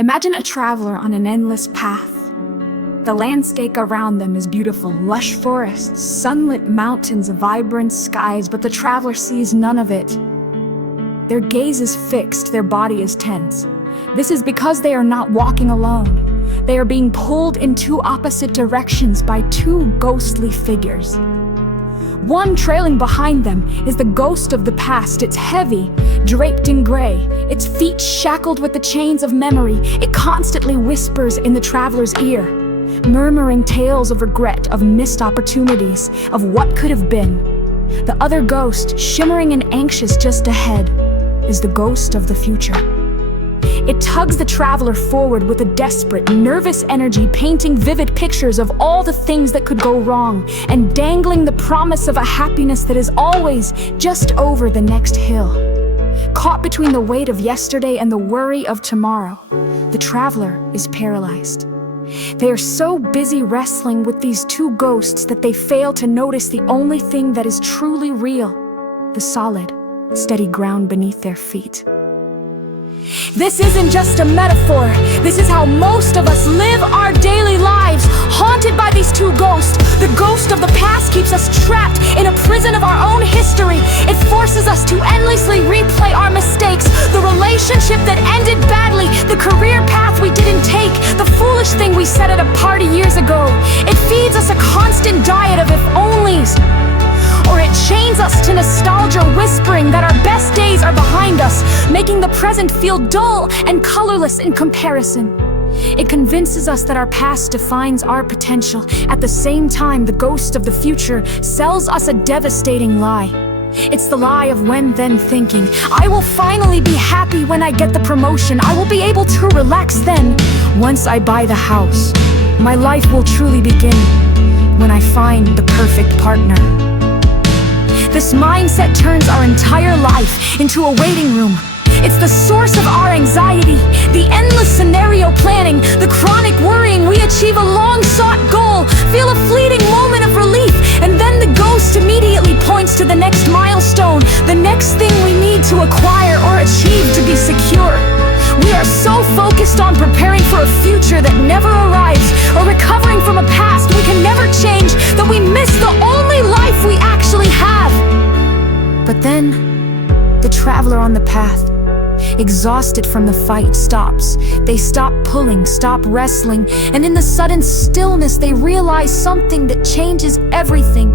Imagine a traveler on an endless path. The landscape around them is beautiful, lush forests, sunlit mountains, vibrant skies, but the traveler sees none of it. Their gaze is fixed, their body is tense. This is because they are not walking alone. They are being pulled in two opposite directions by two ghostly figures. One trailing behind them is the ghost of the past. It's heavy, draped in gray, its feet shackled with the chains of memory. It constantly whispers in the traveler's ear, murmuring tales of regret, of missed opportunities, of what could have been. The other ghost, shimmering and anxious just ahead, is the ghost of the future. It tugs the traveler forward with a desperate, nervous energy, painting vivid pictures of all the things that could go wrong and dangling the promise of a happiness that is always just over the next hill. Caught between the weight of yesterday and the worry of tomorrow, the traveler is paralyzed. They are so busy wrestling with these two ghosts that they fail to notice the only thing that is truly real: the solid, steady ground beneath their feet. This isn't just a metaphor. This is how most of us live our daily lives, haunted by these two ghosts. The ghost of the past keeps us trapped in a prison of our own history. It forces us to endlessly replay our mistakes, the relationship that ended badly, the career path we didn't take, the foolish thing we said at a party years ago. It feeds us a constant diet of if-onlys, or it chains us to nostalgia, whispering that our best days are behind us, making the present feel dull and colorless in comparison. It convinces us that our past defines our potential. At the same time, the ghost of the future sells us a devastating lie. It's the lie of when-then thinking. I will finally be happy when I get the promotion. I will be able to relax then. Once I buy the house, my life will truly begin when I find the perfect partner. This mindset turns our entire life into a waiting room. It's the source of our anxiety, the endless scenario planning, the chronic worrying. We achieve a long-sought goal, feel a fleeting moment of relief, and then the ghost immediately points to the next milestone, the next thing we need to acquire or achieve to be secure. We are so focused on preparing for a future that never arrives, or recovering from a past we can never change, that we miss the only life we actually have. But then, the traveler on the path, exhausted from the fight, stops. They stop pulling, stop wrestling, and in the sudden stillness they realize something that changes everything.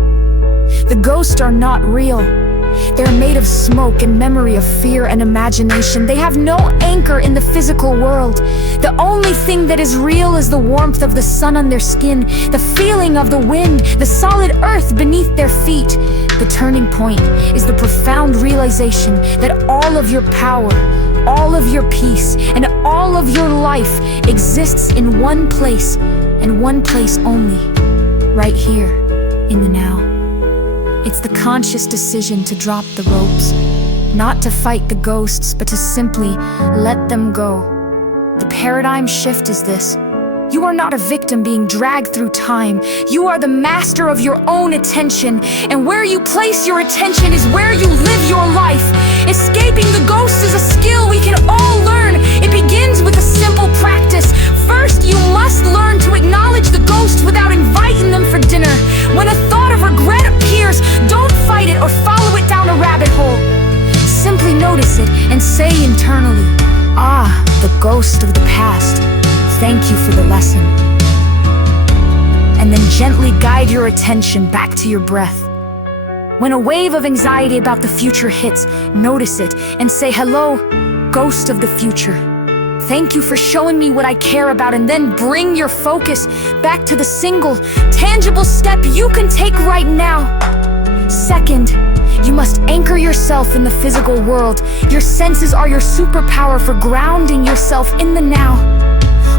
The ghosts are not real. They're made of smoke and memory, of fear and imagination. They have no anchor in the physical world. The only thing that is real is the warmth of the sun on their skin, the feeling of the wind, the solid earth beneath their feet. The turning point is the profound realization that all of your power, all of your peace, and all of your life exists in one place, and one place only, right here, in the now. It's the conscious decision to drop the ropes, not to fight the ghosts, but to simply let them go. The paradigm shift is this: you are not a victim being dragged through time. You are the master of your own attention, and where you place your attention is where you live your life. Escaping the ghosts is a skill we can all learn. It begins with a simple practice. First, you must learn to acknowledge the ghost without inviting them for dinner. When a thought of regret appears, don't fight it or follow it down a rabbit hole. Simply notice it and say internally, "Ah, the ghost of the past, thank you for the lesson." And then gently guide your attention back to your breath. When a wave of anxiety about the future hits, notice it and say, "Hello, ghost of the future. Thank you for showing me what I care about," and then bring your focus back to the single, tangible step you can take right now. Second, you must anchor yourself in the physical world. Your senses are your superpower for grounding yourself in the now.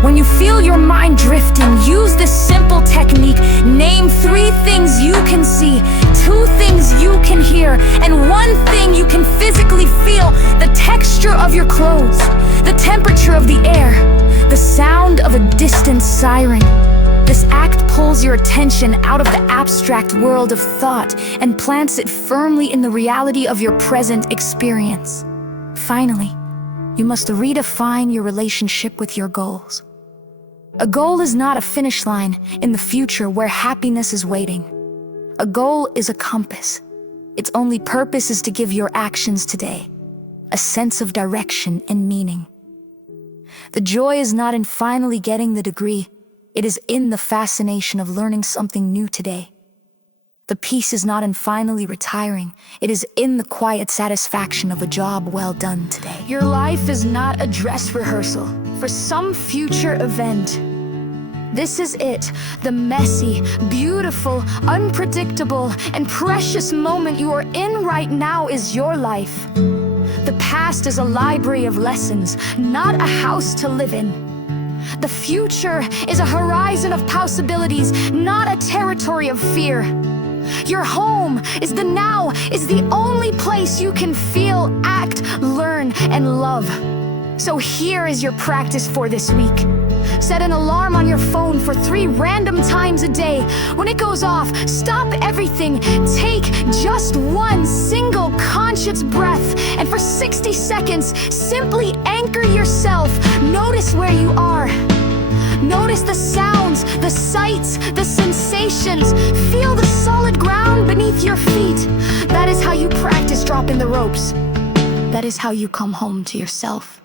When you feel your mind drifting, use this simple technique. Name 3 things you can see, 2 things you can hear, and 1 thing you can physically feel: the texture of your clothes, the temperature of the air, the sound of a distant siren. This act pulls your attention out of the abstract world of thought and plants it firmly in the reality of your present experience. Finally, You must redefine your relationship with your goals. A goal is not a finish line in the future where happiness is waiting. A goal is a compass. Its only purpose is to give your actions today a sense of direction and meaning. The joy is not in finally getting the degree. It is in the fascination of learning something new today. The peace is not in finally retiring. It is in the quiet satisfaction of a job well done today. Your life is not a dress rehearsal for some future event. This is it, the messy, beautiful, unpredictable, and precious moment you are in right now is your life. The past is a library of lessons, not a house to live in. The future is a horizon of possibilities, not a territory of fear. Your home is the now, is the only place you can feel, act, learn, and love. So here is your practice for this week. Set an alarm on your phone for 3 random times a day. When it goes off, stop everything. Take just one single conscious breath, and for 60 seconds, simply anchor yourself. Notice where you are. Notice the sounds, the sights, the sensations. Feel the solid ground beneath your feet. That is how you practice dropping the ropes. That is how you come home to yourself.